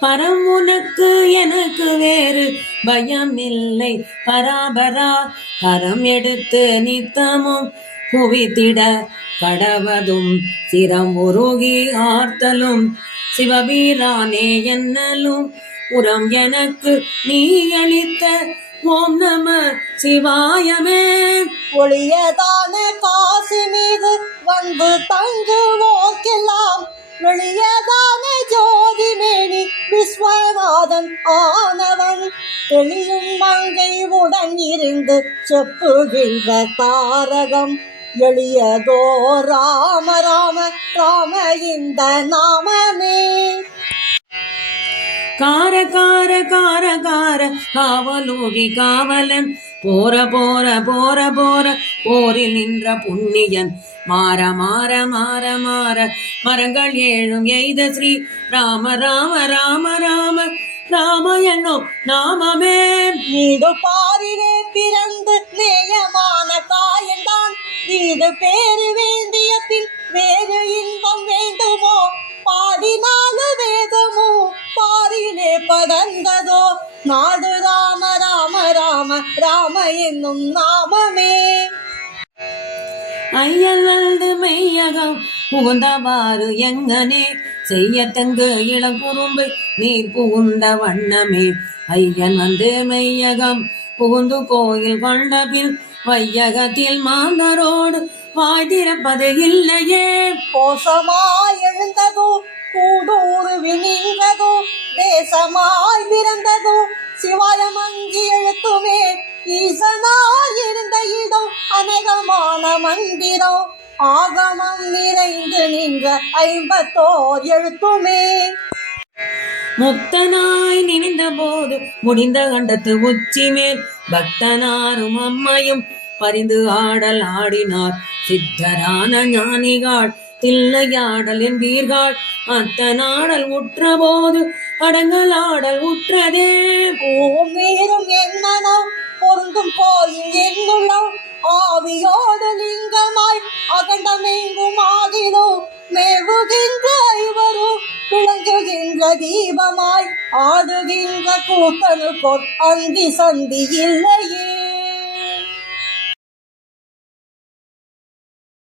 பரம் உனக்கு எனக்கு வேறு பயம் இல்லை பராபரா கரம் எடுத்து நித்தமும் குவித்திட கடவதும் சிரம் உருகி ஆர்த்தலும். சிவபீரானே என்னலும் உரம் எனக்கு நீ அளித்த ஓம் நம சிவாயமே. ஒளியதான காசு மீது வந்து தங்குவோர்க்கெல்லாம் விஸ்வநாதன் ஆனவன் தெளியும் மங்கை உடன் இருந்து செப்புகின்ற தாரகம். எளியதோ ராம ராம ராம இந்த நாமமே. கார கார கார கார காவலோகி காவலன். போற போற போற போற. போரில் நின்ற புண்ணியன். மாற மாற மாற மாற. மரங்கள் ஏழும் எய்த ஸ்ரீ ராம ராம ராம ராம. ராம என்னும் நாமமே. நீடு பாரிலே பிறந்து நேயமான தாயன்தான் நீடு பேரு வேண்டிய பின் வேறு இன்பம் வேண்டுமோ? பாடினால வேதமோ? பாரிலே படர்ந்ததோ? நாடு ராம ராம ராம என்னும் நாமமே. ஐயல்து மெய்யகம் புகுந்தவாறு எங்கனே. செய்ய தங்கு இளம் குறும்பு நீர் புகுந்த வண்ணமே. ஐயன் வந்து மெய்யகம் புகுந்து கோயில் கொண்ட பின் வையகத்தில் மாந்தரோடு வாய் திறப்பது இல்லையே. கோசமாய் எழுந்ததோ கூடூறு வினின்றதோ தேசமாய் பிறந்ததோ மந்திரம் ஆகமம் நிறைந்து நின்ற ஐம்பத்தோர் எழுத்துமே. முக்தனாய் நினைந்த போது முடிந்த கண்டத்து உச்சி மேல் பக்தனாரும் அம்மையும் பரிந்து ஆடல் ஆடினார். சித்தரான ஞானிகாள் தில்லையாடல் என்பீர்கள் அத்தனாடல் உற்ற போது அடங்கல் ஆடல் உற்றதே. பூமீறும் என்னனம் பொருந்தும் அகண்டமெங்கும் ஆகிலோ மேவுகின்ற ஐவரும் விளங்குகின்ற தீபமாய் ஆடுகின்ற கூத்தனு கூத்தனுக்கொர் அந்தி சந்தி இல்லையே